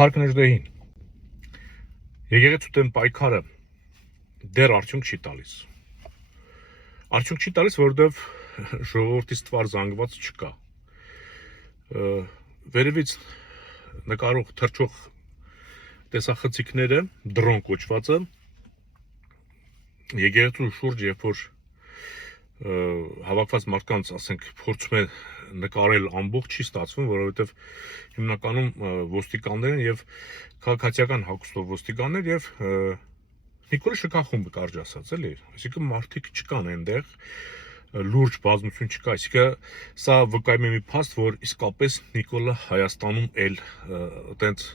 Փառքնեժդեհին եկեղեցու դեմ պայքարը դեռ արդյունք չի տալիս։ Արդյունք չի տալիս, որովհետև ժողովրդից տվար զանգված չկա։ Վերևից նկարող թռչող տեսախցիկները, դրոն կոչվածը, եկեղեցու շուրջ, երբ որ հավաքված մարդկանց, ասենք, փորձում է նկարել ամբողջ, չի ստացվում, որովհետև հիմնականում ոստիկաններ են եւ քաղաքացիական հագուստով ոստիկաններ եւ Նիկոլի շքախումբը կարճ ասած, էլի, այսինքն մարդիկ չկան այնտեղ, լուրջ բազմություն չկա, այսինքն սա վկայում է մի փաստ, որ իսկապես Նիկոլը Հայաստանում էլ այտենց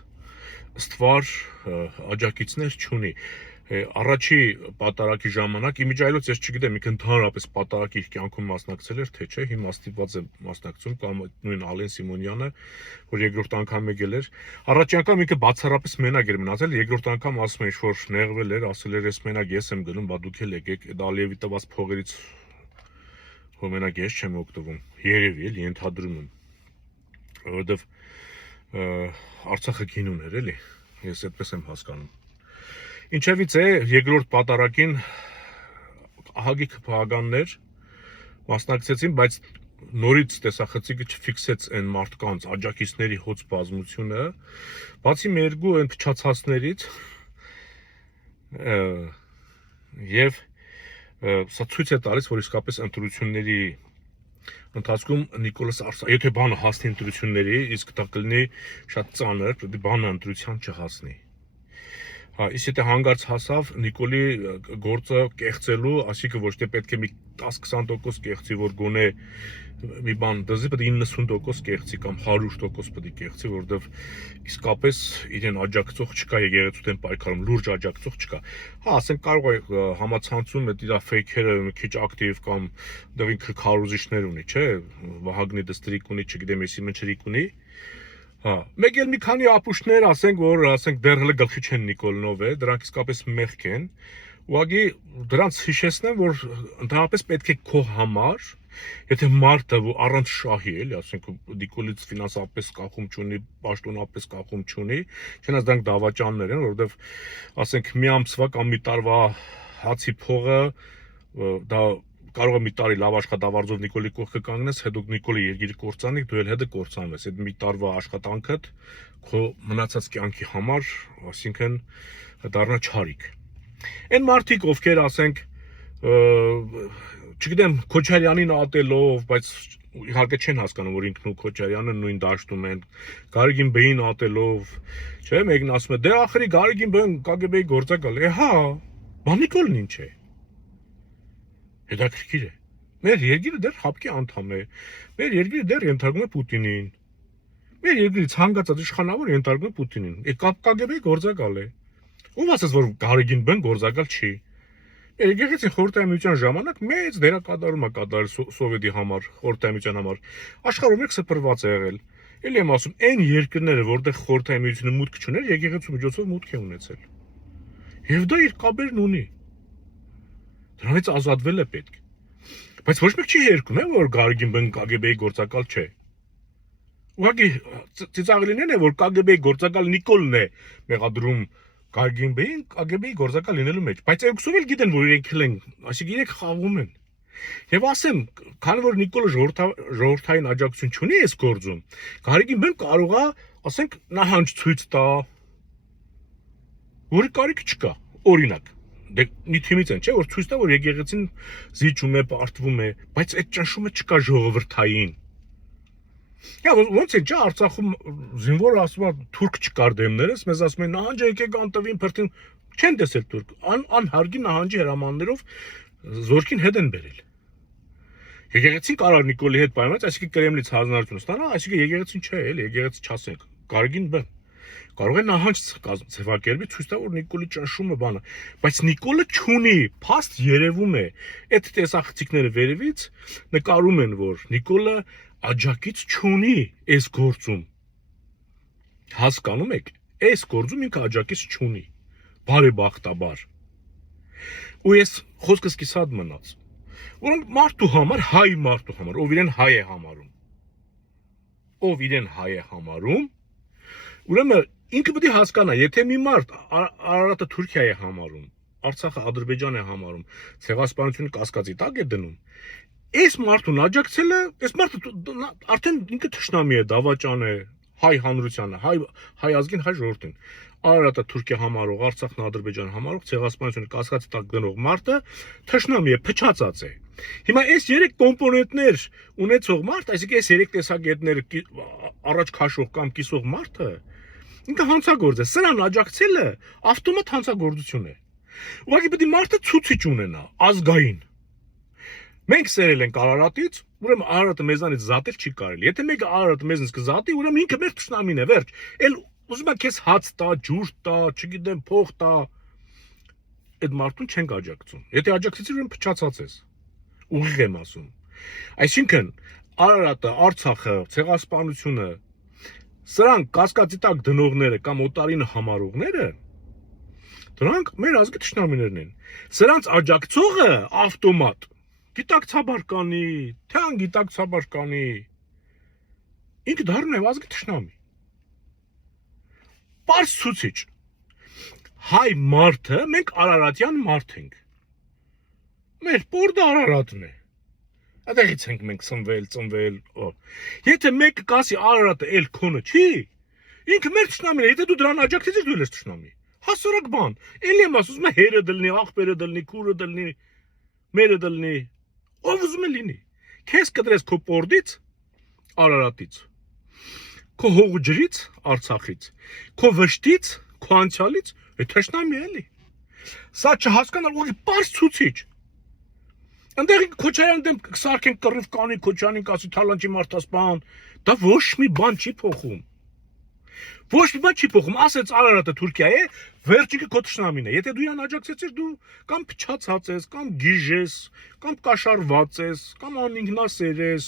ստվար աջակիցներ չունի։ Առաջի պատարակի ժամանակ իմիջայլոց ես չգիտեմ, ինքը ընդհանրապես պատարակի կյանքում մասնակցել էր, թե չէ, հիմա ստիպված է մասնակցում, կամ նույն Ալեն Սիմոնյանը, որ երկրորդ անգամ եկել էր։ Առաջի անգամ ինքը բացառապես մենակ էր մնացել, երկրորդ անգամ ասում էր, որ նեղվել էր, ասել էր, ես մենակ ես եմ գնում, բա դուք էլ եկեք, այդ Ալիևի տված փողերից որ մենակ ես չեմ օգտվում, երևի էլ ենթադրում եմ, որովհետև Արցախը գինուն էր, էլի, ես այդպես եմ հասկանում։ Ինչևից է, երկրորդ պատարակին ահագի քփահականներ մասնակցեցին, բայց նորից տեսախցիկը չֆիքսեց այն մարդկանց աջակիցների հոծ բազմությունը, բացի մերգու այն փչացածներից եւ սա ցույց է տալիս, որ իսկապես ընտրությունների ընթացքում Նիկոլաս եթե բանը հասնի ընտրությունների, իսկ դա կլինի շատ ծանր, պետք է բանը ընտրության չհասնի։ Հա, իսկ եթե հանգարց հասավ Նիկոլի գործը կեղծելու, այսինքն ոչ թե պետք է մի 10-20% կեղծի, որ գոնե մի բան դզի, պետք է 90% կեղծի կամ 100% պետք է կեղծի, որովհետև իսկապես իրեն աջակցող չկա եկեղեցու դեմ պայքարում, լուրջ աջակցող չկա։ Հա, ասենք կարող է համացանցում այդ իր ֆեյքերը մի քիչ ակտիվ կամ դեռ ինքը քարոզիչներ ունի, չէ՞, Վահագնի դստրիկ ունի, չգիտեմ, եսի մնչրիկ ունի։ Հա, մեկ էլ մի քանի ապուշներ, ասենք, որ ասենք դեռ հələ գլխի չեն Նիկոլնով է, դրանք իսկապես մեղք են։ Ուղղակի դրանց հիշեցնեմ, որ ընդհանրապես պետք է քո համար, եթե մարդը առանց շահի էլի, ասենք Նիկոլից ֆինանսապես կախում չունի, պաշտոնապես կախում չունի, չնայած դրանք դավաճաններ են, որովհետև ասենք մի ամսվա կամ մի տարվա հացի փողը դա կարող է մի տարի լավ աշխատավարձով Նիկոլի կողքը կանգնես, հետո Նիկոլի երկիրը կործանի, դու էլ հետը կործանվես, այդ մի տարվա աշխատանքդ քո մնացած կյանքի համար, այսինքն դառնա չարիք։ Այն մարդիկ, ովքեր ասենք, չգիտեմ, Քոչարյանին ատելով, բայց իհարկե չեն հասկանում, որ ինքն ու Քոչարյանը նույն դաշտում են, Գարեգին Բեին ատելով, չէ՞, մեկն ասում է, դե ախրի Գարեգին Բեն KGB-ի գործակալ է, հա, բա Նիկոլն ինչ է։ Հետաքրքիր է։ Մեր երկիրը դեռ ՀԱՊԿ-ի անդամ է։ Մեր երկիրը դեռ ենթարկում է Պուտինին։ Մեր երկրի ցանկացած իշխանավոր ենթարկում է Պուտինին։ KGB-ի գործակալ է։ Ո՞վ ասաց, որ Գարեգին Բեն գործակալ չի։ Եկեղեցին խորհրդային միության ժամանակ մեծ դերակատարում է կատարել սովետի համար, խորհրդային համար։ Աշխարհում եք սփռված է եղել։ Էլի եմ ասում, այն երկրները, որտեղ խորհրդային միությունը մուտք չուներ, եկեղեցու միջոցով մուտք է ունեցել։ Եվ դա իր կապերն ունի։ Դրանից ազատվել է պետք։ Բայց ոչ մեկ չի երգում, որ Գարեգին Բեն KGB-ի գործակալ չէ։ Ուղղակի ծիծաղելին է, որ KGB-ի գործակալ Նիկոլն է մեղադրում Գարեգին Բեին KGB-ի գործակալ լինելու մեջ, բայց այդքսով էլ գիտեն, որ իրենք են, այսինքն իրենք խաղում են։ Եվ ասեմ, քանի որ Նիկոլը ժողովրդային աջակցություն չունի այս գործում, Գարեգին Բեն կարող է, ասենք, նահանջ ցույց տա, որի կարիք չկա, օրինակ։ Դե մի թիմից են, չէ՞, որ ցույց տա, որ եկեղեցին զիջում է, պարտվում է, բայց այդ ճնշումը չկա ժողովրդային։ Հա, ոնց է, ջա Արցախում զինվորը ասում է թուրք չկար դեմներս, մեզ ասում են նահանջ եկեք անտվին փրտին, չեն տեսել թուրք, անհարգի նահանջի հրամաններով զորքին հետ են բերել։ Եկեղեցին կարող Նիկոլի հետ պայմանից, այսինքն Կրեմլից հանձնարարություն ստանա, այսինքն եկեղեցին չէ, էլի, եկեղեցի չասենք, Գարեգին Բեն կարող է նահանջ ձևակերպի ցույց տա, որ Նիկոլի ճնշումը բանը, բայց Նիկոլը չունի, փաստ երևում է։ Այդ տեսախցիկները վերևից նկարում են, որ Նիկոլը աջակից չունի այս գործում։ Հասկանում եք, այս գործում ինքը աջակից չունի, բարեբախտաբար։ Ու ես խոսքս կիսատ մնաց, որոնք մարդու համար, հայ մարդու համար, ով իրեն հայ է համարում, ուրեմն Ինքը պետք է հասկանա, եթե մի մարդ Արարատը Թուրքիա է համարում, Արցախը Ադրբեջան է համարում, ցեղասպանությունը կասկածի տակ է դնում, այս մարդուն աջակցելը, այս մարդը արդեն ինքը թշնամի է, դավաճան է, հայ հանրությանը, հայ ազգին, հայ ժողովրդին։ Արարատը Թուրքիա համարող, Արցախն Ադրբեջան համարող, ցեղասպանությունը կասկածի տակ դնող մարդը թշնամի է, փչացած է։ Հիմա այս 3 կոմպոնենտներ ունեցող մարդ, այսինքն այս 3 տեսակետները առաջ քաշող կամ կիսող մարդը ինքը հանցագործ է, սրան աջակցելը ավտոմատ հանցագործություն է։ Ուղղակի պետք է մարդը ցուցիչ ունենա, ազգային։ Մենք սերել ենք Արարատից, ուրեմն Արարատը մեզանից զատել չի կարելի։ Եթե մեկը Արարատը մեզնից կզատի, ուրեմն ինքը մեր թշնամին է, վերջ։ Էլ ուզում եք քեզ հաց տա, ջուր տա, չգիտեմ, փող տա, այդ մարդուն չենք աջակցում։ Եթե աջակցեցի, ուրեմն փչացած ես։ Ուղիղ եմ ասում։ Այսինքն Արարատը, Արցախը, ցեղասպանությունը, սրանք կասկածի տակ դնողները կամ օտարին համարողները, դրանք մեր ազգի թշնամիներն են։ Սրանց աջակցողը ավտոմատ գիտակցաբար կանի, թե անգիտակցաբար կանի, ինքը դառնում է ազգի թշնամի։ Պարզ ցուցիչ։ Հայ մարդը, մենք Արարատյան մարդ ենք։ Մեր պորդը Արարատն է։ Այդտեղից ենք մենք ծնվել։ Եթե մեկը կասի Արարատը էլ քոնը չի, ինքը մեր թշնամին է, եթե դու դրան աջակցես, դու ես թշնամի։ Հասարակ բան։ Էլի եմ ասում, հերը դլնի, աղբերը դլնի, քուրը դլնի, մերը դլնի, ով ուզում է լինի։ Քեզ կտրես քո պորդից, Արարատից, քո հողջրից, Արցախից, քո վշտից, քո անցյալից, այդ թշնամի էլի։ Սա չհասկանալ, ուղղակի պարզ ցուցիչ։ Այնտեղ Քոչարյան դեմ կսարքեն կռիվ կանի, Քոչարյանին կասի թալանչի մարդասպան, դա ոչ մի բան չի փոխում։ Ոչ մի բան չի փոխում, ասեց Արարատը Թուրքիա է, վերջինը քո թշնամին է։ Եթե դու իրան աջակցեցիր, դու կամ փչացած ես, կամ գիժ ես, կամ կաշառված ես, կամ անինքնասեր ես։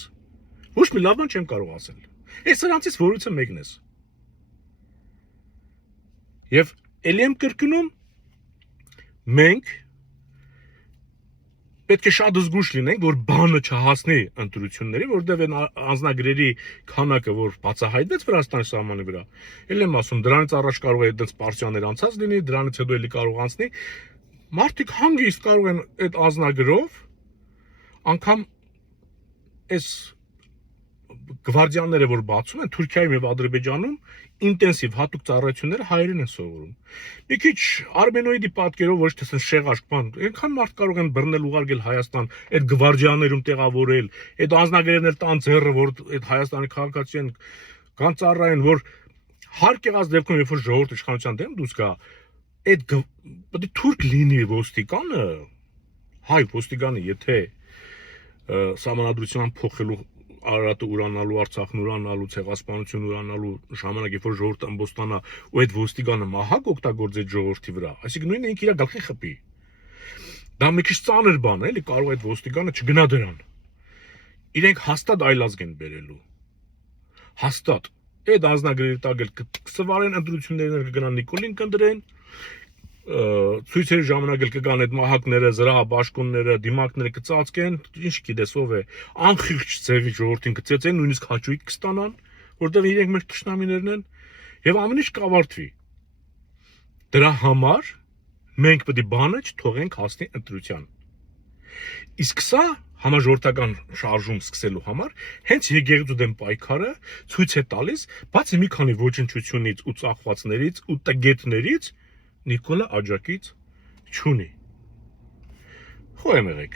Ոչ մի լավ բան չեմ կարող ասել։ Այս սրանցից որույթը մեկն է։ Եվ ելի եմ կրկնում, մենք պետք է շատ զգուշ լինենք, որ բանը չհասնի ընտրությունների, որտեղ են անձնագրերի քանակը, որ բացահայտվեց Վրաստանի սահմանի վրա, էլ եմ ասում, դրանից առաջ կարող է այդպես պարտիաներ անցած լինի, դրանից հետո էլի կարող անցնի, մարդիկ հանգիստ կարող են այդ անձնագրով անգամ այս գվարդիաները, որ բացում են Թուրքիայում եւ Ադրբեջանում, ինտենսիվ հատուկ ծառայությունները հայերեն են սովորում։ Մի քիչ արմենոիդի պատկերով ոչ թե շեղաշ բան, այնքան մարդ կարող են բռնել ուղարկել Հայաստան, այդ գվարդիաներում տեղավորել, այդ անձնագրերն տան ձեռը, որ այդ Հայաստանի քաղաքացիեն կան ծառայեն, որ հարկ եղած դեպքում, երբ որ ժողովուրդ իշխանության դեմ դուրս գա, այդ պետք է թուրք լինի ոստիկանը, հայ ոստիկանը, եթե սահմանադրության փոխելու Արարատը ուրանալու, Արցախն ուրանալու, ցեղասպանություն ուրանալու ժամանակ, երբ որ ժողովուրդը ամբոստանա ու այդ ոստիկանը մահակ օգտագործի այդ ժողովրդի վրա, այսինքն նույնը ինքը իր գլխի խփի։ Դա մի քիչ ծանր բան է, էլի կարող է այդ ոստիկանը չգնա դրան։ Իրենք հաստատ այլազգ են բերելու։ Հաստատ։ Այդ անձնագրերի տակ էլ կսվարեն ընտրություններն կգնան Նիկոլին կնդրեն, ցույցերի ժամանակ էլ կգան այդ մահակները, զրահաբաշխումները, դիմակները կծածկեն, ինչ գիտես ով է, անխիղճ ձևի ժողովրդին կծեծեն, նույնիսկ հաճույք կստանան, որտեղ իրենք մեր թշնամիներն են, եւ ամեն ինչ կավարտվի։ Դրա համար մենք պետք է բանը չթողենք հասնի ընտրության։ Իսկ սա համաժողովրդական շարժում սկսելու համար հենց եկեղեցու դեմ պայքարը ցույց է տալիս, բացի մի քանի ոչնչությունից ու ծախվածներից ու տգետներից Նիկոլը աջակից չունի։ Խոհեմ եղեք։